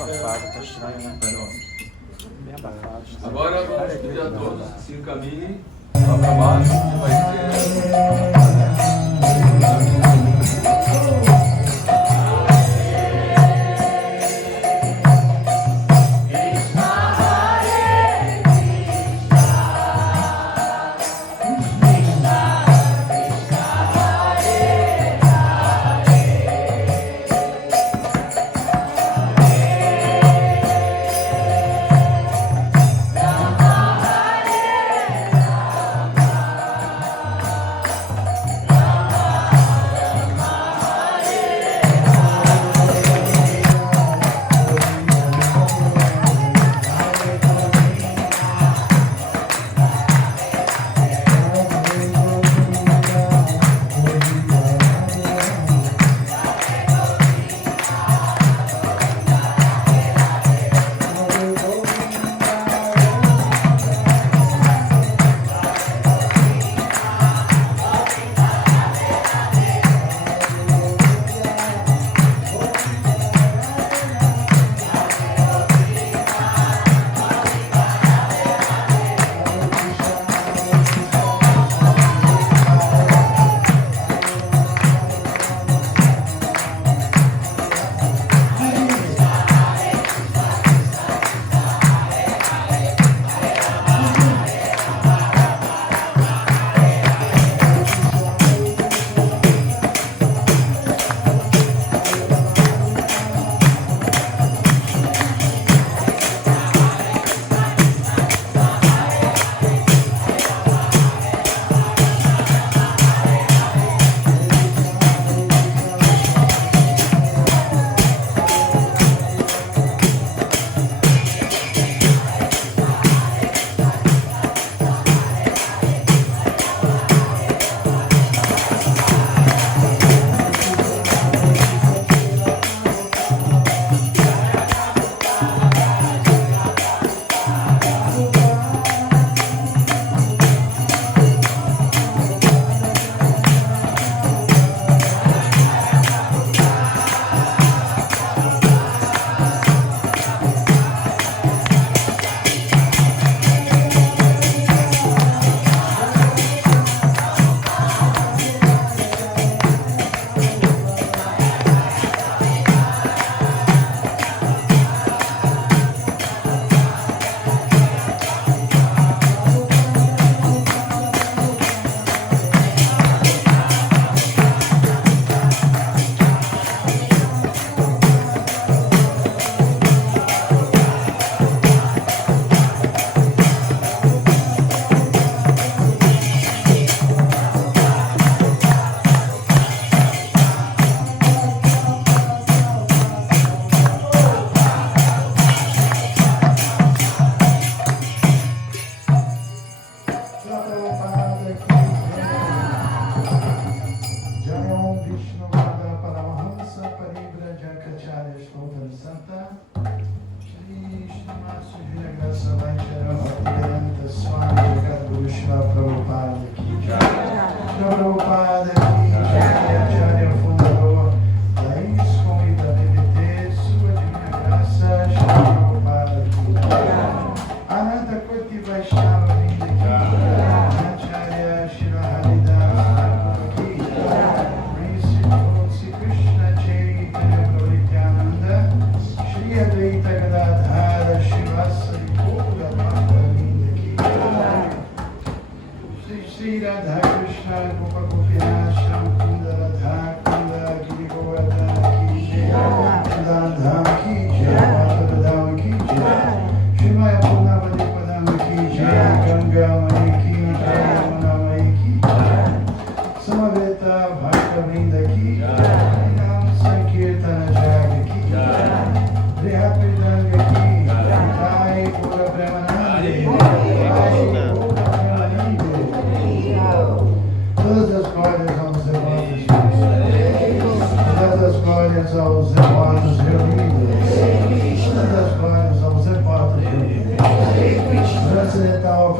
Abafado, tá estranho, né? Bem abafado. Agora vamos pedir a todos que se encaminhem lá para baixo, que vai ter.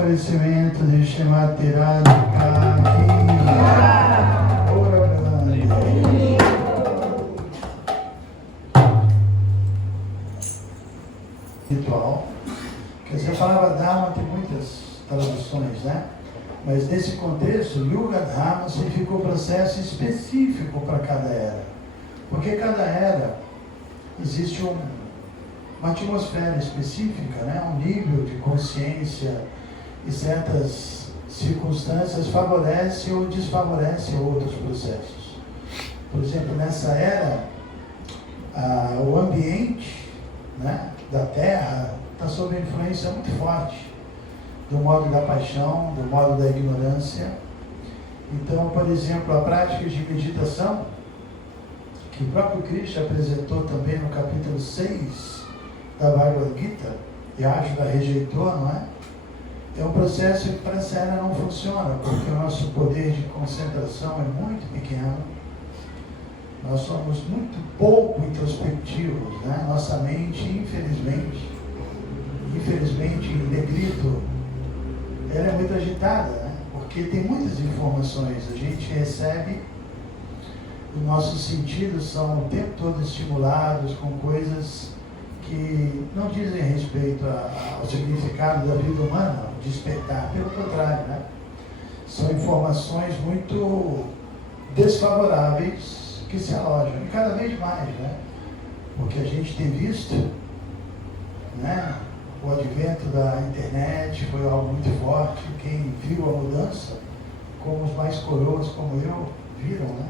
Oferecimento de Shrimad Radhika Ki. espiritual. Quer dizer, a palavra Dharma tem muitas traduções, né? Mas nesse contexto, Yuga Dharma significa um processo específico para cada era. Porque cada era existe uma atmosfera específica, né? Um nível de consciência e certas circunstâncias favorecem ou desfavorecem outros processos. Por exemplo, nessa era, o ambiente, né, da Terra está sob influência muito forte do modo da paixão, do modo da ignorância. Então, por exemplo, a prática de meditação, que o próprio Krishna apresentou também no capítulo 6 da Bhagavad Gita, e a Ajuda rejeitou, não é? É um processo que para essa era não funciona, porque o nosso poder de concentração é muito pequeno. Nós somos muito pouco introspectivos, né? Nossa mente, infelizmente, em negrito, ela é muito agitada, né? Porque tem muitas informações. A gente recebe, os nossos sentidos são o tempo todo estimulados com coisas que não dizem respeito ao significado da vida humana, ao despertar, pelo contrário, né? São informações muito desfavoráveis que se alojam, e cada vez mais, né? Porque a gente tem visto, né? O advento da internet foi algo muito forte. Quem viu a mudança, como os mais coroas como eu, viram, né?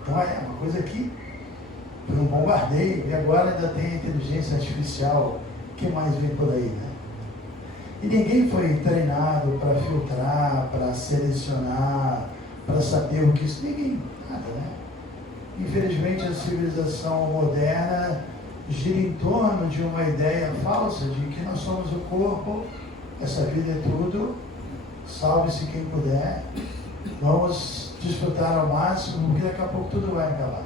Então é uma coisa que foi um bombardeio, e agora ainda tem a inteligência artificial. O que mais vem por aí, né? E ninguém foi treinado para filtrar, para selecionar, para saber o que isso... Ninguém, nada, né? Infelizmente a civilização moderna gira em torno de uma ideia falsa de que nós somos o corpo, essa vida é tudo, salve-se quem puder, vamos desfrutar ao máximo, porque daqui a pouco tudo vai acabar.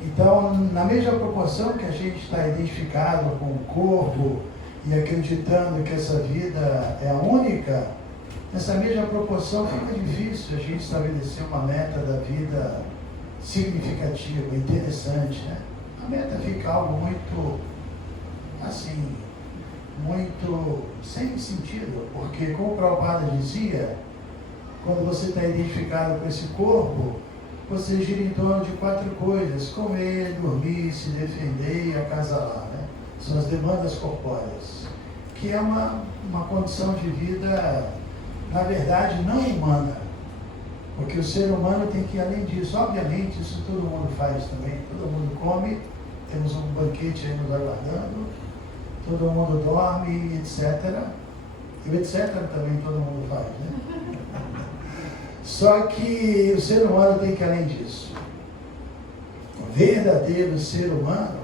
Então, na mesma proporção que a gente está identificado com o corpo e acreditando que essa vida é a única, nessa mesma proporção fica difícil a gente estabelecer uma meta da vida significativa, interessante, né? A meta fica algo muito, assim, muito sem sentido, porque, como o Prabhupada dizia, quando você está identificado com esse corpo, você gira em torno de 4 coisas: comer, dormir, se defender e acasalar, né? São as demandas corpóreas, que é uma condição de vida, na verdade, não humana, porque o ser humano tem que ir além disso. Obviamente, isso todo mundo faz também, todo mundo come, temos um banquete aí nos aguardando, todo mundo dorme, etc. E o etc. também todo mundo faz, né? Só que o ser humano tem que ir além disso. O verdadeiro ser humano,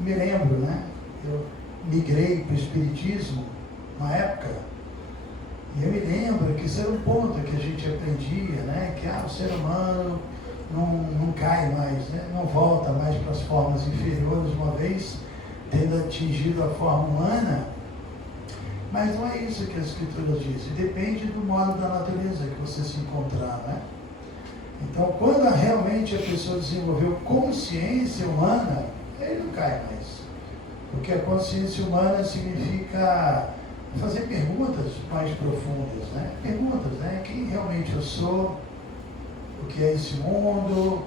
me lembro, né? Eu migrei para o Espiritismo uma época, e eu me lembro que isso era um ponto que a gente aprendia, né? Que o ser humano não cai mais, né? Não volta mais para as formas inferiores, uma vez tendo atingido a forma humana. Mas não é isso que a Escritura diz. Depende do modo da natureza que você se encontrar, né? Então, quando realmente a pessoa desenvolveu consciência humana, ele não cai mais. Porque a consciência humana significa fazer perguntas mais profundas, né? Perguntas, né? Quem realmente eu sou? O que é esse mundo?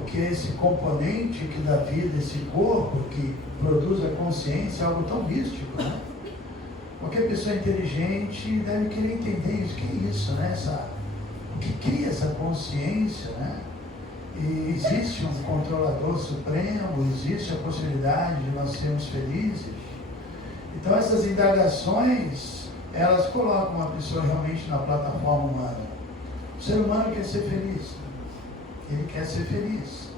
O que é esse componente que dá vida, esse corpo que produz a consciência, algo tão místico, né? Qualquer pessoa inteligente deve querer entender isso. O que é isso, né? O que cria essa consciência, né? E existe um controlador supremo, existe a possibilidade de nós sermos felizes. Então essas indagações, elas colocam a pessoa realmente na plataforma humana. O ser humano quer ser feliz. Ele quer ser feliz.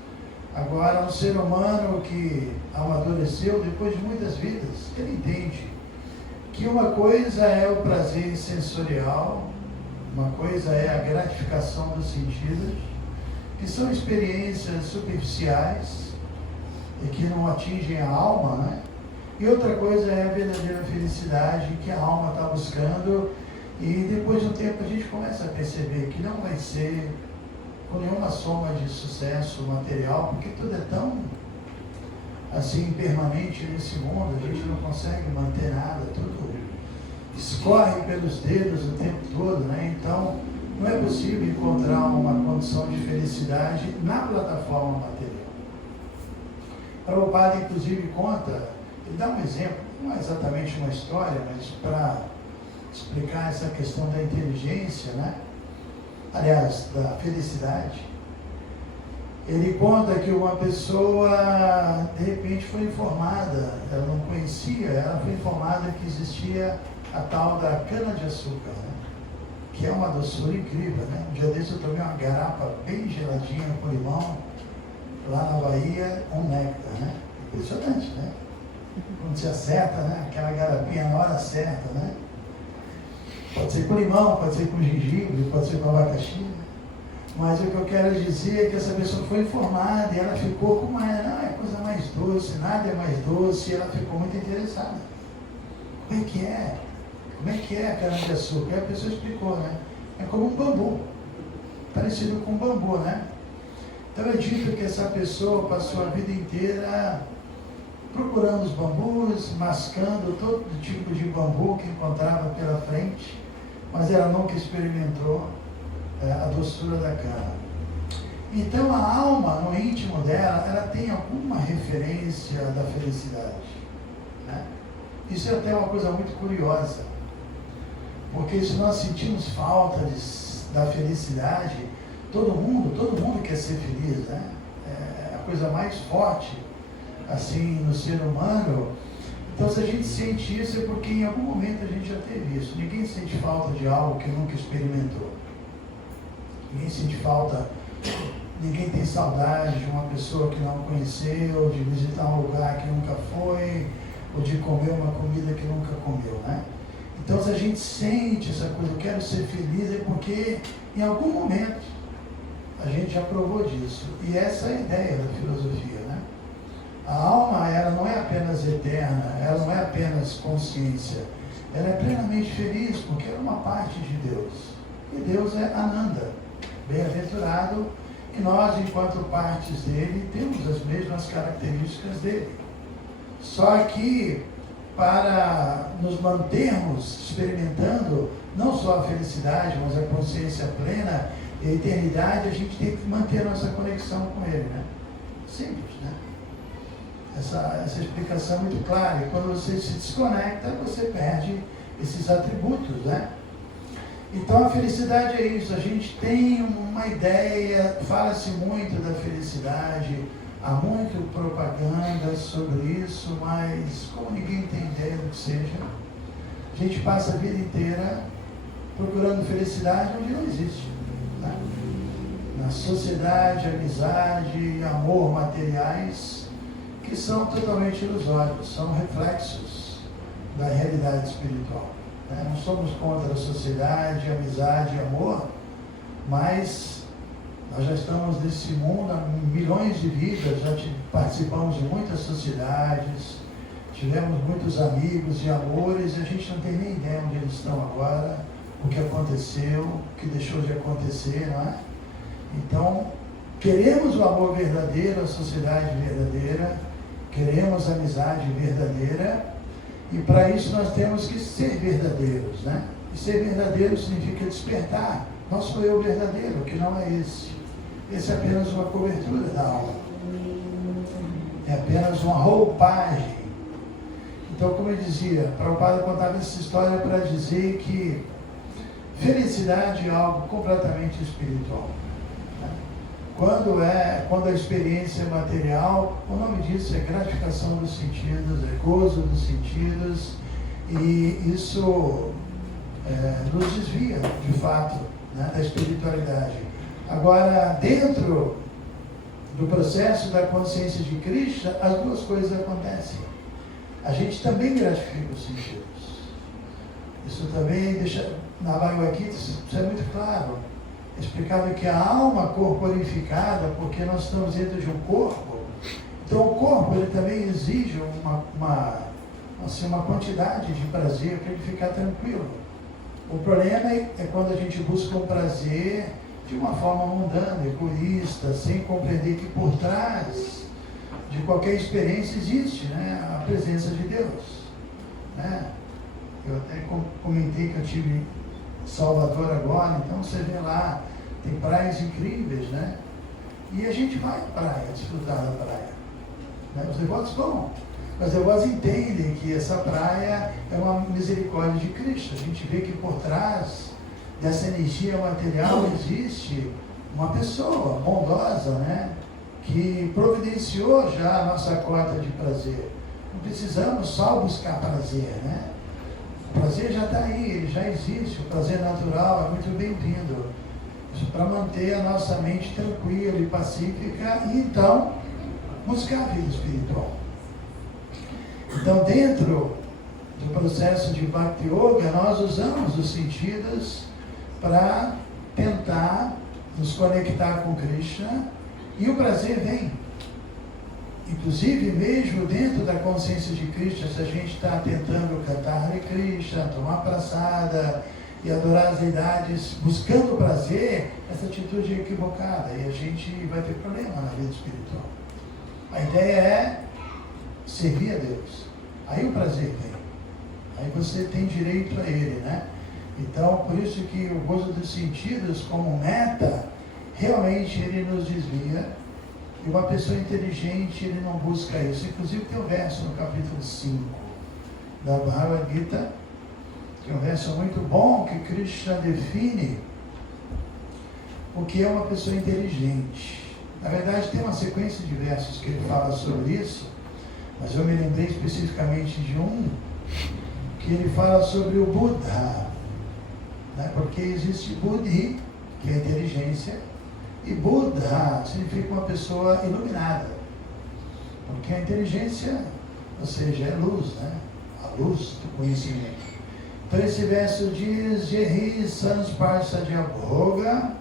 Agora, um ser humano que amadureceu depois de muitas vidas, ele entende que uma coisa é o prazer sensorial, uma coisa é a gratificação dos sentidos, que são experiências superficiais e que não atingem a alma, né? E outra coisa é a verdadeira felicidade que a alma está buscando, e depois de um tempo a gente começa a perceber que não vai ser com nenhuma soma de sucesso material, porque tudo é tão assim permanente nesse mundo, a gente não consegue manter nada, tudo escorre pelos dedos o tempo todo, né? Então, não é possível encontrar uma condição de felicidade na plataforma material. Prabhupada, inclusive, conta, ele dá um exemplo, não é exatamente uma história, mas para explicar essa questão da inteligência, né? Aliás, da felicidade. Ele conta que uma pessoa, de repente, foi informada, ela não conhecia, ela foi informada que existia a tal da cana-de-açúcar, né? Que é uma doçura incrível, né? Um dia desse eu tomei uma garapa bem geladinha com limão, lá na Bahia, um néctar, né? Impressionante, né? Quando você acerta, né? Aquela garapinha na hora certa, né? Pode ser com limão, pode ser com gengibre, pode ser com abacaxi, né? Mas o que eu quero dizer é que essa pessoa foi informada e ela ficou com não, é coisa mais doce, nada é mais doce, e ela ficou muito interessada. Como é que é? Como é que é a cana-de-açúcar? E a pessoa explicou, né? É como um bambu, parecido com um bambu, né? Então é dito que essa pessoa passou a vida inteira procurando os bambus, mascando todo tipo de bambu que encontrava pela frente, mas ela nunca experimentou a doçura da cana. Então a alma, no íntimo dela, ela tem alguma referência da felicidade, né? Isso é até uma coisa muito curiosa, porque se nós sentimos falta da felicidade, todo mundo quer ser feliz, né? É a coisa mais forte, assim, no ser humano. Então, se a gente sente isso, é porque em algum momento a gente já teve isso. Ninguém sente falta de algo que nunca experimentou. Ninguém sente falta, ninguém tem saudade de uma pessoa que não conheceu, de visitar um lugar que nunca foi, ou de comer uma comida que nunca comeu, né? Então, se a gente sente essa coisa, eu quero ser feliz, é porque em algum momento a gente já provou disso. E essa é a ideia da filosofia, né? A alma, ela não é apenas eterna, ela não é apenas consciência, ela é plenamente feliz, porque ela é uma parte de Deus. E Deus é Ananda, bem-aventurado, e nós, enquanto partes dele, temos as mesmas características dele. Só que, para nos mantermos experimentando não só a felicidade, mas a consciência plena e a eternidade, a gente tem que manter a nossa conexão com ele, né? Simples, né? Essa explicação é muito clara. E quando você se desconecta, você perde esses atributos, né? Então a felicidade é isso. A gente tem uma ideia, fala-se muito da felicidade, há muito propaganda sobre isso, mas como ninguém tem ideia do que seja, a gente passa a vida inteira procurando felicidade onde não existe, né? Na sociedade, amizade e amor materiais, que são totalmente ilusórios, são reflexos da realidade espiritual, né? Não somos contra a sociedade, amizade e amor, mas nós já estamos nesse mundo há milhões de vidas, já participamos de muitas sociedades, tivemos muitos amigos e amores, e a gente não tem nem ideia onde eles estão agora, o que aconteceu, o que deixou de acontecer, não é? Então, queremos o amor verdadeiro, a sociedade verdadeira, queremos a amizade verdadeira, e para isso nós temos que ser verdadeiros, né? E ser verdadeiro significa despertar nosso eu verdadeiro, que não é esse. Esse é apenas uma cobertura da alma. É apenas uma roupagem. Então, como eu dizia, Prabhupada contava essa história para dizer que felicidade é algo completamente espiritual. Quando a experiência é material, o nome disso é gratificação dos sentidos, é gozo dos sentidos, e isso nos desvia, de fato, né, da espiritualidade. Agora, dentro do processo da consciência de Krishna, as duas coisas acontecem. A gente também gratifica os sentidos. Isso também deixa, na Bhagavad Gita, isso é muito claro. É explicado que a alma corporificada, porque nós estamos dentro de um corpo, então o corpo ele também exige uma quantidade de prazer para ele ficar tranquilo. O problema é quando a gente busca um prazer de uma forma mundana, egoísta, sem compreender que por trás de qualquer experiência existe, né? A presença de Deus, né? Eu até comentei que eu tive em Salvador agora, então você vê lá, tem praias incríveis, né? E a gente vai à praia, desfrutar da praia, né? Os devotos vão, mas os devotos entendem que essa praia é uma misericórdia de Cristo. A gente vê que por trás dessa energia material existe uma pessoa bondosa, né? Que providenciou já a nossa cota de prazer. Não precisamos só buscar prazer, né? O prazer já está aí, ele já existe, o prazer natural é muito bem-vindo. Isso para manter a nossa mente tranquila e pacífica e então buscar a vida espiritual. Então, dentro do processo de Bhakti Yoga, nós usamos os sentidos para tentar nos conectar com Krishna, e o prazer vem. Inclusive, mesmo dentro da consciência de Krishna, se a gente está tentando cantar Hare Krishna, tomar praçada e adorar as deidades, buscando prazer, essa atitude é equivocada e a gente vai ter problema na vida espiritual. A ideia é servir a Deus. Aí o prazer vem. Aí você tem direito a ele, né? Então, por isso que o gozo dos sentidos, como meta, realmente ele nos desvia. E uma pessoa inteligente, ele não busca isso. Inclusive tem um verso no capítulo 5 da Bhagavad Gita, que é um verso muito bom, que Krishna define o que é uma pessoa inteligente. Na verdade, tem uma sequência de versos que ele fala sobre isso, mas eu me lembrei especificamente de um, que ele fala sobre o Buddha, né? Porque existe Buddhi, que é a inteligência, e Buddha significa uma pessoa iluminada, porque a inteligência, ou seja, é luz, né? A luz do conhecimento. Então esse verso diz: Jehi sansparsajya bhoga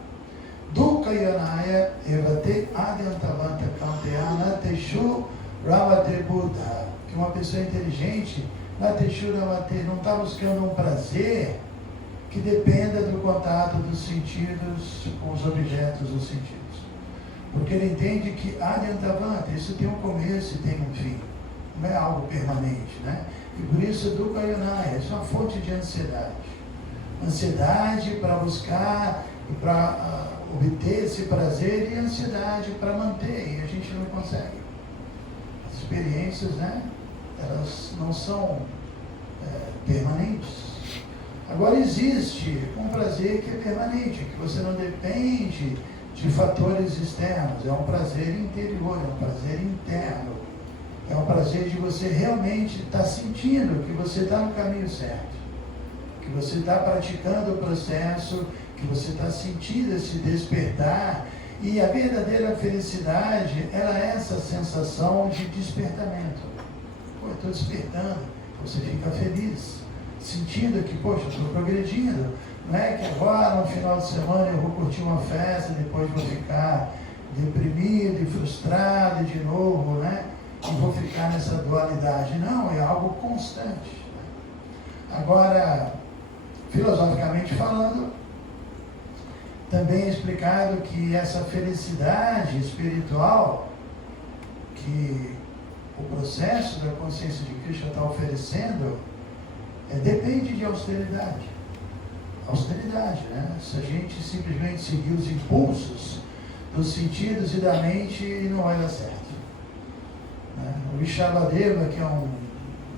dukkha yanaya evate adyantavanta kanteana teshu ravate Buddha. Que uma pessoa inteligente, nateshu ravate, não está buscando um prazer que dependa do contato dos sentidos com os objetos dos sentidos. Porque ele entende que adyantavanta, isso tem um começo e tem um fim. Não é algo permanente, né? E por isso, dukkha yanaya, isso é uma fonte de ansiedade. Ansiedade para buscar e para obter esse prazer, e ansiedade para manter, e a gente não consegue. As experiências, né? Elas não são permanentes. Agora existe um prazer que é permanente, que você não depende de fatores externos, é um prazer interior, é um prazer interno, é um prazer de você realmente estar sentindo que você está no caminho certo, que você está praticando o processo, que você está sentindo esse despertar, e a verdadeira felicidade, ela é essa sensação de despertamento. Pô, eu estou despertando, você fica feliz, sentindo que, poxa, eu estou progredindo. Não é que agora, no final de semana, eu vou curtir uma festa, depois vou ficar deprimido e frustrado de novo, né? E vou ficar nessa dualidade. Não, é algo constante. Agora, filosoficamente falando, também é explicado que essa felicidade espiritual que o processo da consciência de Krishna está oferecendo depende de austeridade. Austeridade, né? Se a gente simplesmente seguir os impulsos dos sentidos e da mente, não vai dar certo. Né? O Vishabhadeva, que é um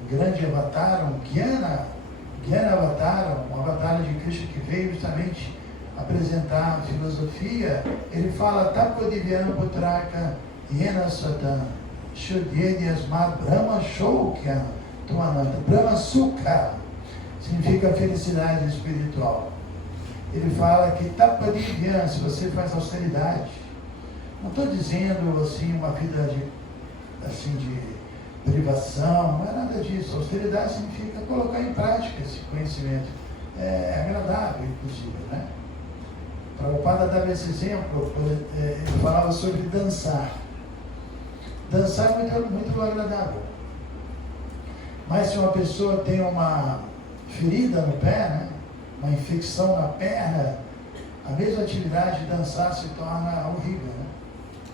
grande avatar, um Jnana avatar, um avatar de Krishna que veio justamente apresentar a filosofia, ele fala: Tapodivyam putraka yena satan shuddhyasmat brahma shokya tumananta. Brahma sukha significa felicidade espiritual. Ele fala que Tapodivyam, se você faz austeridade, não estou dizendo assim uma vida de privação, não é nada disso. Austeridade significa colocar em prática esse conhecimento. É agradável, inclusive, né? Prabhupada dava esse exemplo, ele falava sobre dançar. Dançar é muito agradável. Mas se uma pessoa tem uma ferida no pé, né? Uma infecção na perna, a mesma atividade de dançar se torna horrível, né?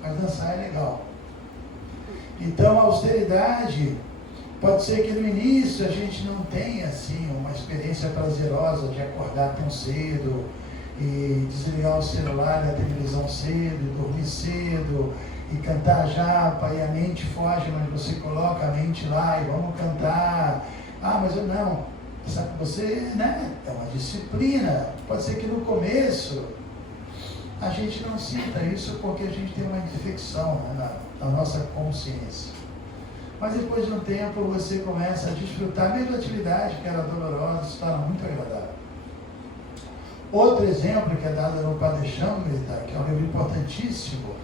Mas dançar é legal. Então a austeridade pode ser que no início a gente não tenha assim uma experiência prazerosa de acordar tão cedo e desligar o celular e a televisão cedo, e dormir cedo, e cantar japa, e a mente foge, mas você coloca a mente lá e vamos cantar. Ah, mas eu não. Sabe, você, né? É uma disciplina. Pode ser que no começo a gente não sinta isso porque a gente tem uma infecção, né, na nossa consciência. Mas depois de um tempo você começa a desfrutar, mesmo a atividade que era dolorosa, se torna muito agradável. Outro exemplo que é dado no Padeshamrita, que é um livro importantíssimo,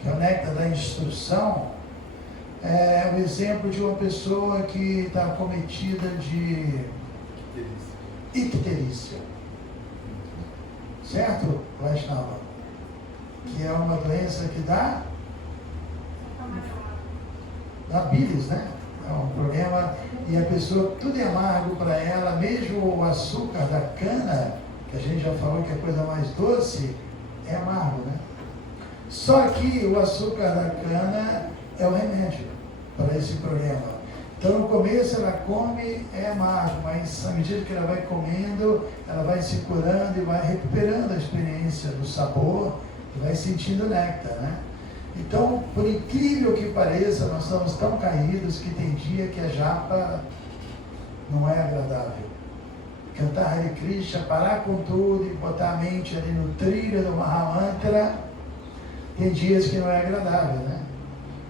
que é o Néctar da Instrução, é o exemplo de uma pessoa que está cometida de icterícia. Certo, Vaishnava? Que é uma doença que dá bilis, né? É um problema, e a pessoa, tudo é amargo para ela, mesmo o açúcar da cana, que a gente já falou que é a coisa mais doce, é amargo, né? Só que o açúcar da cana é o remédio para esse problema. Então no começo ela come, é amargo, mas à medida que ela vai comendo, ela vai se curando e vai recuperando a experiência do sabor, e vai sentindo néctar, né? Então, por incrível que pareça, nós estamos tão caídos que tem dia que a japa não é agradável. Cantar Hare Krishna, parar com tudo e botar a mente ali no trilho do Mahamantra, tem dias que não é agradável, né?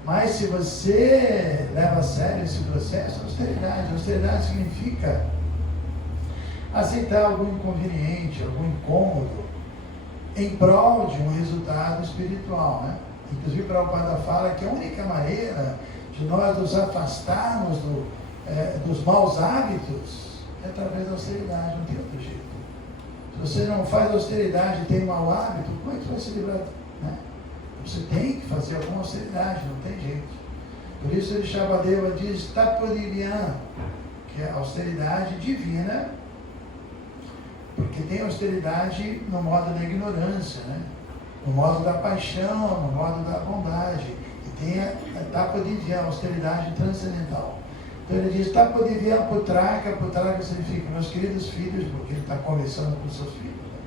Mas se você leva a sério esse processo, austeridade. Austeridade significa aceitar algum inconveniente, algum incômodo, em prol de um resultado espiritual, né? Inclusive, Prabhupada fala que a única maneira de nós nos afastarmos dos maus hábitos é através da austeridade, não tem outro jeito. Se você não faz austeridade e tem mau hábito, como é que você vai se livrar? Né? Você tem que fazer alguma austeridade, não tem jeito. Por isso, o Shabadeva diz Tapodivyan, que é a austeridade divina, porque tem austeridade no modo da ignorância, né? No modo da paixão, no modo da bondade. E tem a Tapodivyan, a austeridade transcendental. Então ele diz, Tapodivyan Putraka, Putraka significa meus queridos filhos, porque ele está conversando com seus filhos. Né?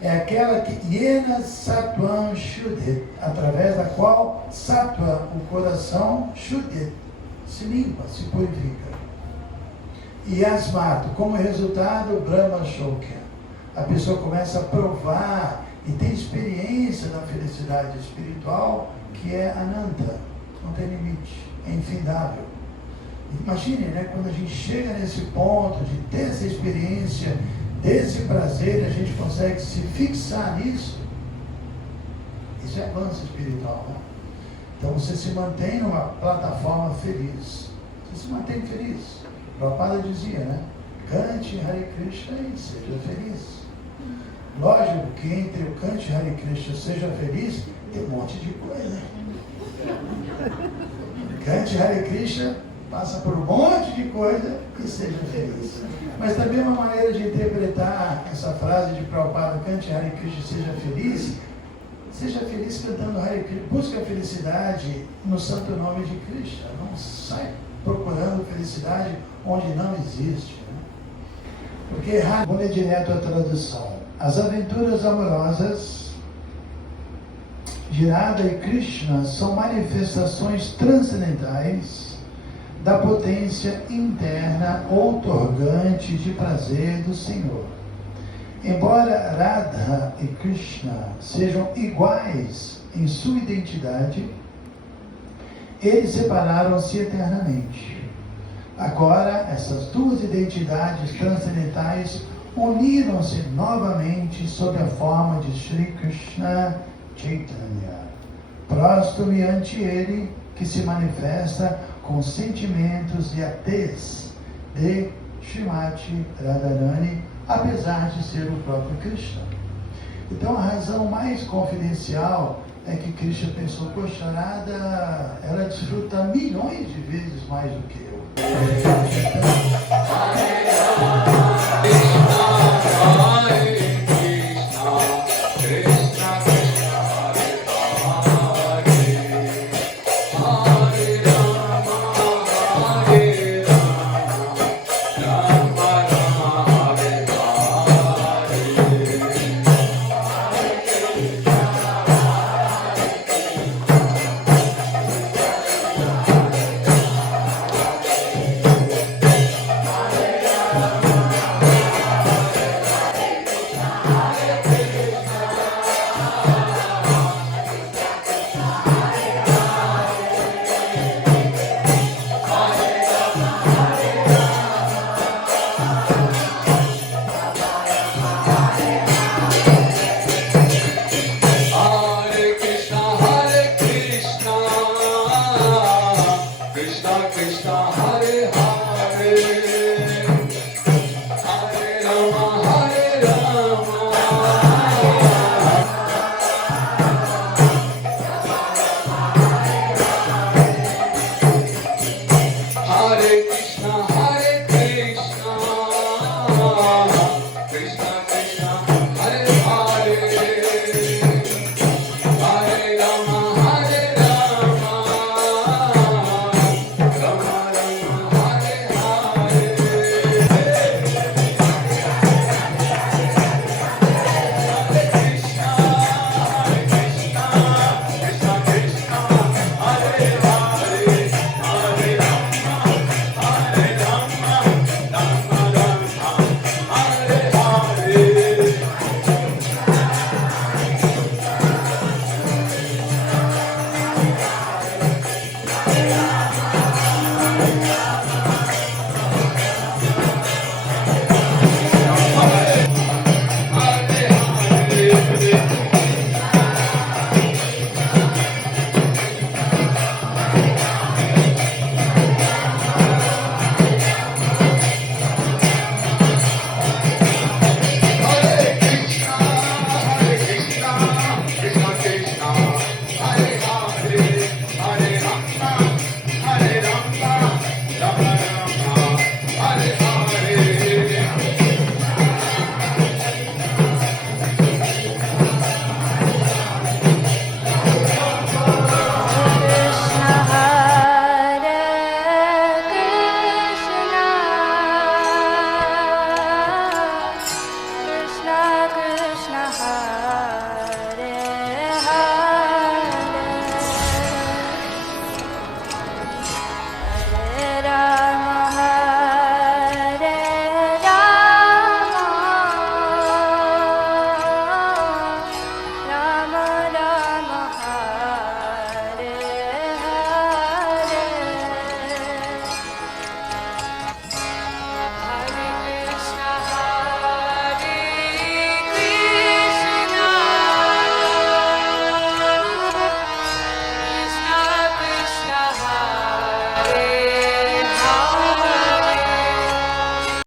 É aquela que Yena Sattvam Shuddhet, através da qual Sattva, o coração, Shuddhet, se limpa, se purifica. E Asmato, como resultado, Brahma Shokya. A pessoa começa a provar e tem experiência da felicidade espiritual, que é Ananta, não tem limite, é infindável. Imagine, né, quando a gente chega nesse ponto de ter essa experiência, desse prazer, a gente consegue se fixar nisso. Isso é avanço espiritual, né? Então você se mantém numa plataforma feliz. Você se mantém feliz. Prabhupada dizia, né? Cante Hare Krishna e seja feliz. Lógico que entre o cante Hare Krishna seja feliz, tem um monte de coisa. Cante Hare Krishna, passa por um monte de coisa e seja feliz. Mas também uma maneira de interpretar essa frase de Prabhupada, cante Hare Krishna, seja feliz cantando Hare Krishna. Busca a felicidade no santo nome de Krishna. Não sai procurando felicidade onde não existe. Né? Porque vou ler direto a tradução. As aventuras amorosas de Radha e Krishna são manifestações transcendentais da potência interna outorgante de prazer do Senhor. Embora Radha e Krishna sejam iguais em sua identidade, eles separaram-se eternamente. Agora, essas duas identidades transcendentais uniram-se novamente sob a forma de Sri Krishna Chaitanya, próstolo ante ele, que se manifesta com sentimentos e atez de Srimati Radharani, apesar de ser o próprio Krishna. Então a razão mais confidencial é que Krishna pensou, poxa, Radha, ela desfruta milhões de vezes mais do que eu. Krishna Hare